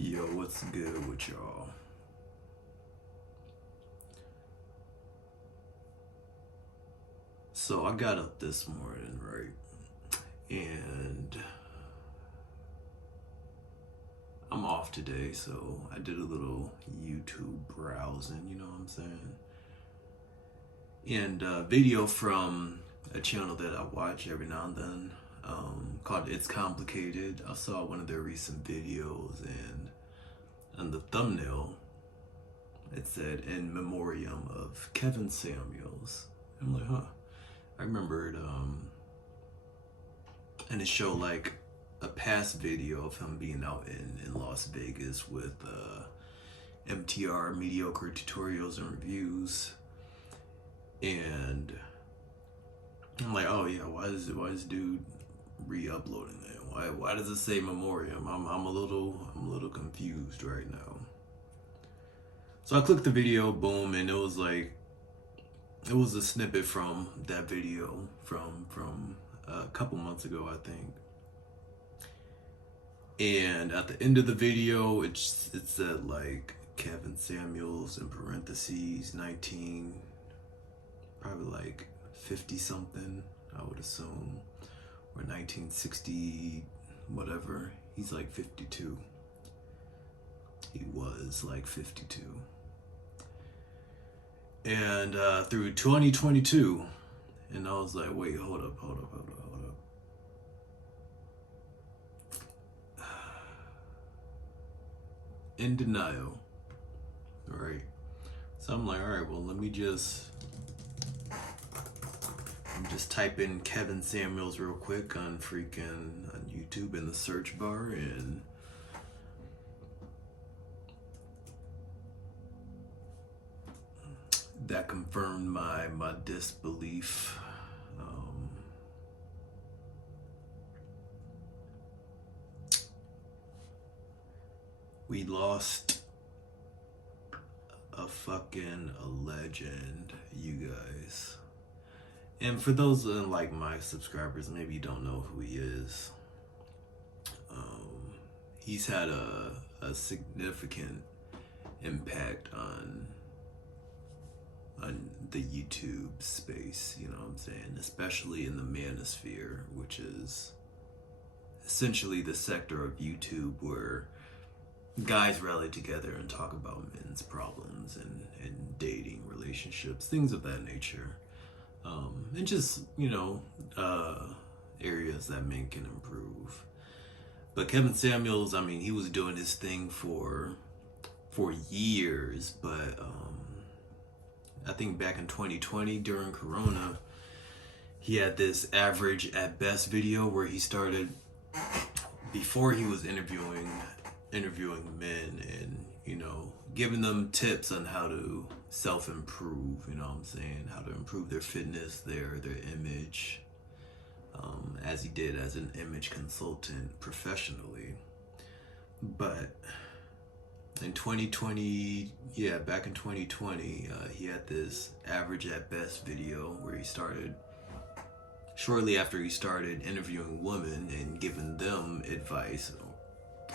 Yo, what's good with y'all? So I got up this morning, right? And I'm off today, so I did a little YouTube browsing, you know what I'm saying? And a video from a channel that I watch every now and then, called It's Complicated. I saw one of their recent videos, and on the thumbnail, it said, "In memoriam of Kevin Samuels." I'm like, huh. I remembered, and it showed like a past video of him being out in Las Vegas with MTR, Mediocre Tutorials and Reviews. And I'm like, oh yeah, why is this dude re-uploading it? Why does it say memoriam? I'm a little confused right now. So I clicked the video, boom, and it was a snippet from that video from a couple months ago, I think. And at the end of the video, it said like Kevin Samuels in parentheses 19, probably like 50 something, I would assume, or 1960 whatever. He's like 52. He was like 52. And through 2022, and I was like, wait, hold up. In denial, right? So I'm like, all right, well, let me just type in Kevin Samuels real quick on YouTube in the search bar, and that confirmed my disbelief. We lost a legend, you guys. And for those like my subscribers, maybe you don't know who he is. He's had a significant impact on the YouTube space, you know what I'm saying? Especially in the manosphere, which is essentially the sector of YouTube where guys rally together and talk about men's problems and dating, relationships, things of that nature. And just, areas that men can improve. But Kevin Samuels, I mean, he was doing his thing for years, but I think back in 2020 during Corona, he had this average at best video where he started, before he was interviewing men and, giving them tips on how to self-improve, you know what I'm saying, how to improve their fitness, their image, as he did as an image consultant professionally. But in 2020, back in 2020, he had this average at best video where he started, shortly after he started interviewing women and giving them advice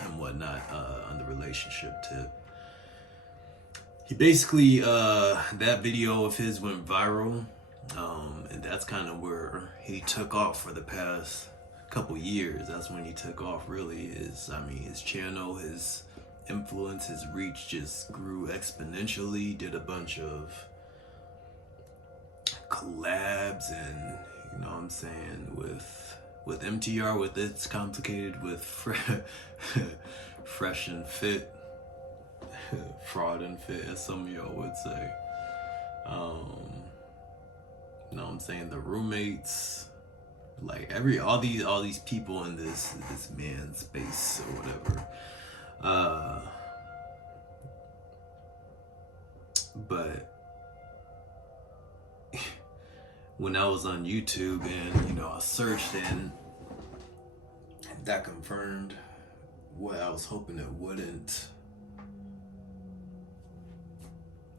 and whatnot on the relationship tip. He basically, that video of his went viral, and that's kind of where he took off for the past couple years. That's when he took off, really. His channel, his influence, his reach just grew exponentially. Did a bunch of collabs and, you know what I'm saying, with MTR, with It's Complicated, with Fresh and Fit, Fraud and Fit, as some of y'all would say. You know what I'm saying, the roommates, like all these people in this man space or whatever. But when I was on YouTube and I searched, and that confirmed what I was hoping it wouldn't.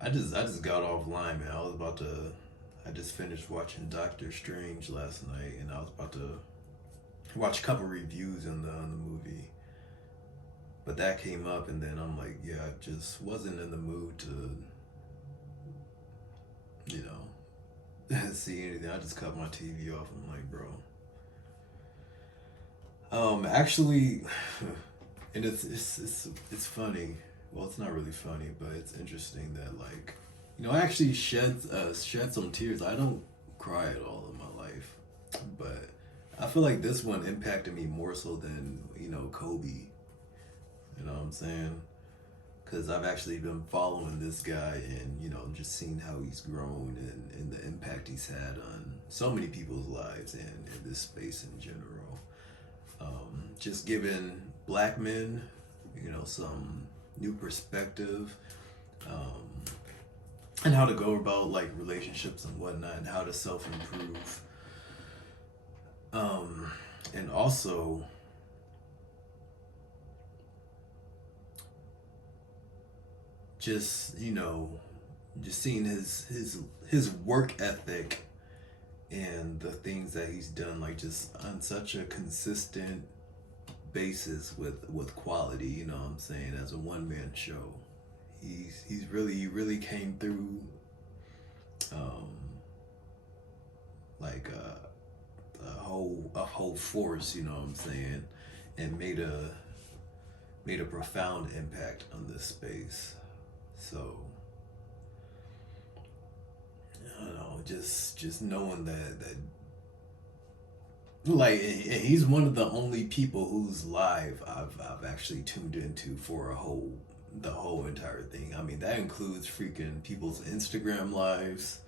I just got offline, man. I just finished watching Doctor Strange last night, and I was about to watch a couple reviews on the movie. But that came up, and then I'm like, yeah, I just wasn't in the mood to, you know, see anything. I just cut my TV off. I'm like, bro. Actually, and it's funny. Well, it's not really funny, but it's interesting that, like, you know, I actually shed some tears. I don't cry at all in my life, but I feel like this one impacted me more so than, you know, Kobe. You know what I'm saying? Because I've actually been following this guy and, you know, just seeing how he's grown and the impact he's had on so many people's lives and in this space in general. Just giving black men, you know, some new perspective, and how to go about like relationships and whatnot, and how to self-improve. And also, just, you know, just seeing his work ethic and the things that he's done, like just on such a consistent basis with quality, you know what I'm saying, as a one-man show. He really came through, um like a whole force, you know what I'm saying, and made a profound impact on this space. So I don't know, just knowing that like, and he's one of the only people whose live I've actually tuned into for the whole entire thing. I mean, that includes freaking people's Instagram lives,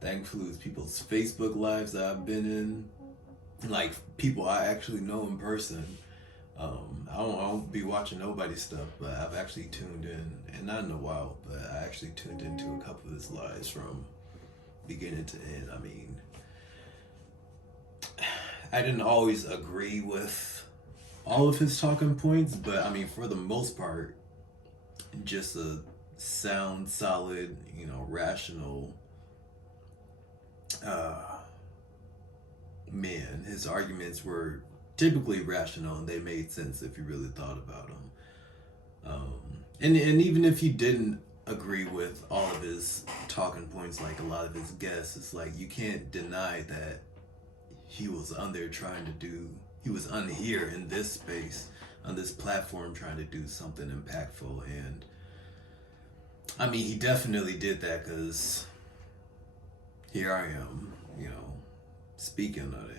that includes people's Facebook lives that I've been in, like people I actually know in person. I don't be watching nobody's stuff, but I've actually tuned in, and not in a while, but I actually tuned into a couple of his lives from beginning to end. I mean, I didn't always agree with all of his talking points, but I mean, for the most part, just a sound, solid, you know, rational man. His arguments were typically rational and they made sense if you really thought about them. And even if you didn't agree with all of his talking points, like a lot of his guests, it's like you can't deny that he was on there he was on here in this space, on this platform, trying to do something impactful. And I mean, he definitely did that, because here I am, you know, speaking of it.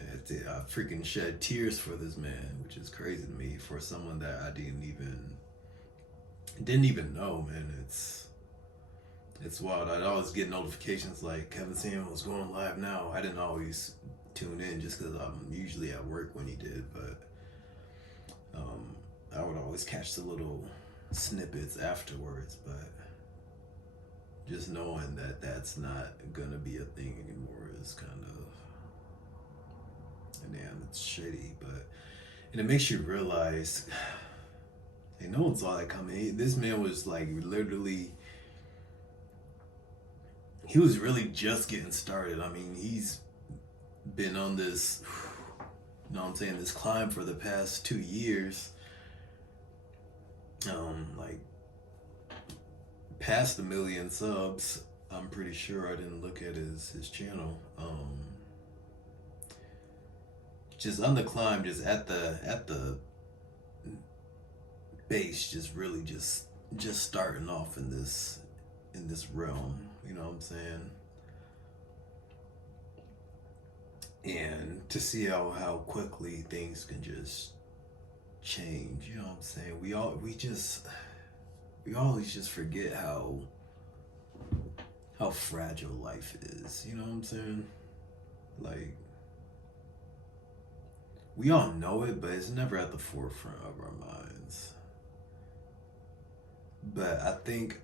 I freaking shed tears for this man, which is crazy to me, for someone that I didn't even know, man. It's wild. I'd always get notifications like Kevin Samuels going live now. I didn't always tune in just because I'm usually at work when he did, but I would always catch the little snippets afterwards. But just knowing that that's not gonna be a thing anymore is kind of, damn, it's shitty. But, and it makes you realize, hey, no one saw that coming. This man was like literally, he was really just getting started. I mean, he's been on this, you know what I'm saying, this climb for the past 2 years. Like past 1 million subs. I'm pretty sure. I didn't look at his channel. Just on the climb, just at the base, just really just starting off in this realm, you know what I'm saying? And to see how quickly things can just change, you know what I'm saying? We always just forget how fragile life is, you know what I'm saying? Like, we all know it, but it's never at the forefront of our minds. But I think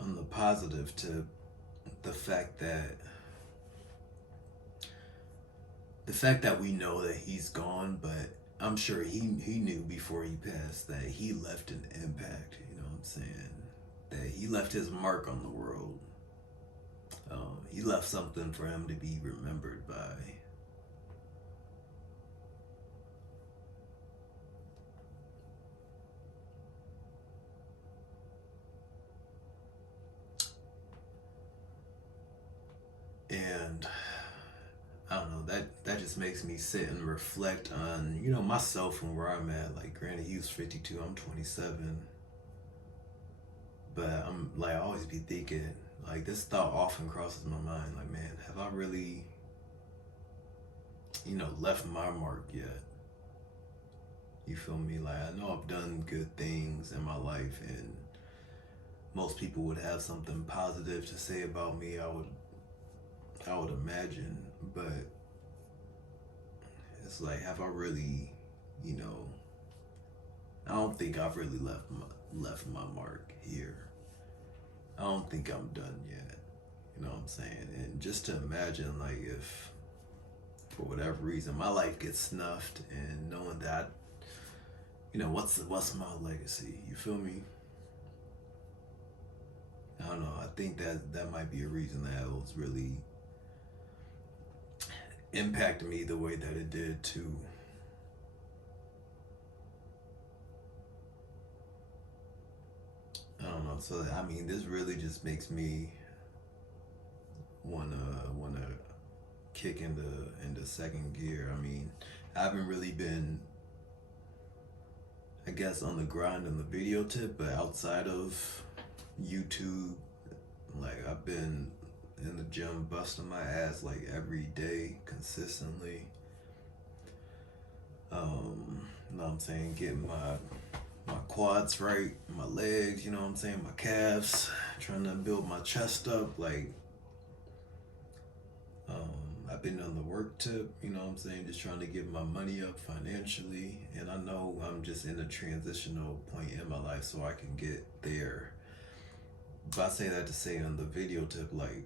on the positive, to the fact that we know that he's gone, but I'm sure he knew before he passed that he left an impact, you know what I'm saying? That he left his mark on the world. He left something for him to be remembered by. just makes me sit and reflect on, myself and where I'm at. Like, granted, he was 52, I'm 27. But I'm like, I always be thinking, like, this thought often crosses my mind. Like, man, have I really, left my mark yet? You feel me? Like, I know I've done good things in my life, and most people would have something positive to say about me, I would imagine. But it's like, have I really, I don't think I've really left my mark here. I don't think I'm done yet. You know what I'm saying? And just to imagine, like, if for whatever reason my life gets snuffed, and knowing that, what's my legacy? You feel me? I don't know. I think that might be a reason that it was really impacted me the way that it did too. I don't know. So I mean, this really just makes me wanna kick into second gear. I mean, I haven't really been, I guess, on the grind on the video tip, but outside of YouTube, like, I've been in the gym busting my ass like every day consistently. You know what I'm saying? Getting my quads right, my legs, you know what I'm saying, my calves, trying to build my chest up. Like, I've been on the work tip, you know what I'm saying, just trying to get my money up financially. And I know I'm just in a transitional point in my life, so I can get there. But I say that to say on the video tip, like,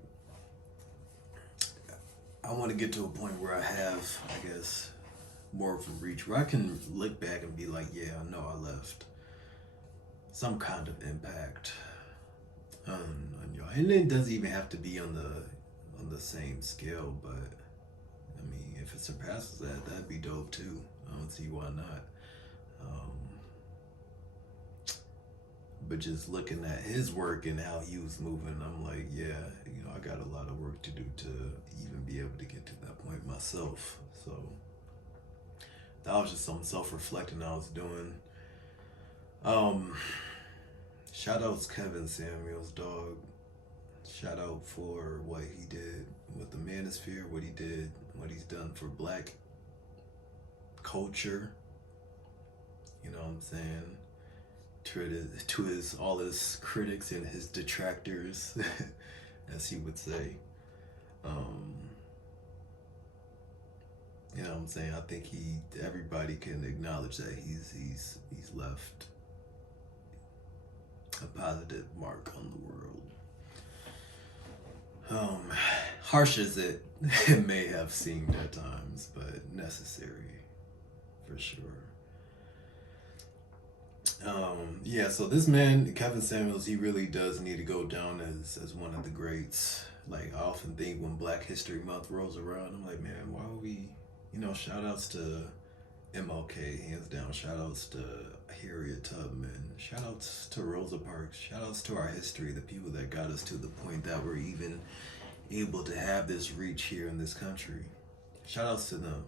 I want to get to a point where I have, I guess, more of a reach, where I can look back and be like, yeah, I know I left some kind of impact on y'all. And it doesn't even have to be on the same scale, but I mean, if it surpasses that, that'd be dope too. I don't see why not. But just looking at his work and how he was moving, I'm like, yeah, I got a lot of work to do to even be able to get to that point myself. So that was just some self-reflecting I was doing. Shout outs Kevin Samuels, dog. Shout out for what he did with the Manosphere, what he's done for Black culture. You know what I'm saying? To all his critics and his detractors, as he would say. You know what I'm saying? I think everybody can acknowledge that he's left a positive mark on the world. Harsh as it may have seemed at times, but necessary for sure. Yeah, so this man, Kevin Samuels, he really does need to go down as one of the greats. Like, I often think when Black History Month rolls around, I'm like, man, why are we, shout outs to MLK, hands down, shout outs to Harriet Tubman, shout outs to Rosa Parks, shout outs to our history, the people that got us to the point that we're even able to have this reach here in this country. Shout outs to them.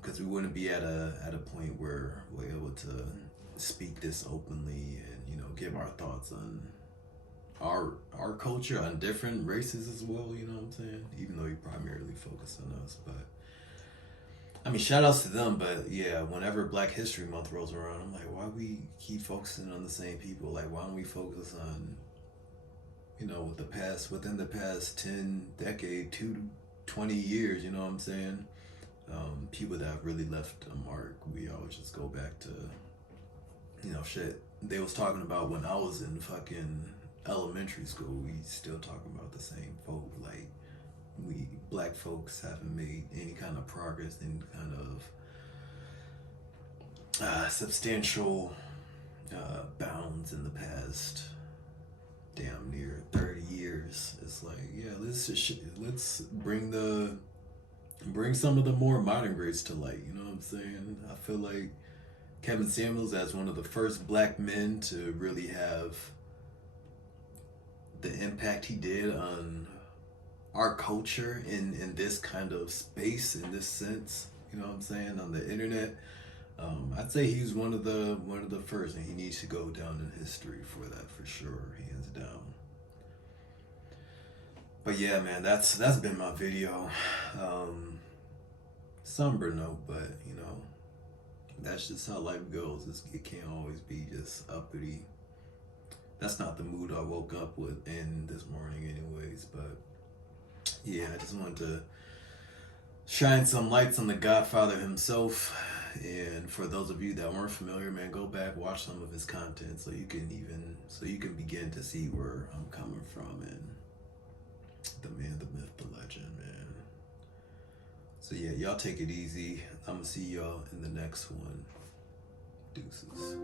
Because we wouldn't be at a point where we're able to speak this openly and give our thoughts on our culture, on different races as well. You know what I'm saying? Even though you primarily focus on us, but I mean, shout outs to them. But yeah, whenever Black History Month rolls around, I'm like, why we keep focusing on the same people? Like, why don't we focus on within the past 10 decade, 20 years? You know what I'm saying? People that have really left a mark. We always just go back to, shit they was talking about when I was in fucking elementary school. We still talking about the same folk. Like, we Black folks haven't made any kind of progress, any kind of substantial bounds in the past damn near 30 years. It's like, yeah, let's bring some of the more modern greats to light. You know what I'm saying? I feel like Kevin Samuels, as one of the first Black men to really have the impact he did on our culture in this kind of space, in this sense. You know what I'm saying? On the internet, I'd say he's one of the first, and he needs to go down in history for that for sure, hands down. But yeah, man, that's been my video. Um, Somber note, but that's just how life goes. It can't always be just uppity. That's not the mood I woke up with in this morning, anyways. But yeah, I just wanted to shine some lights on the Godfather himself. And for those of you that weren't familiar, man, go back, watch some of his content so you can begin to see where I'm coming from, and the man, the myth, the legend, man. So yeah, y'all take it easy. I'm gonna see y'all in the next one. Deuces.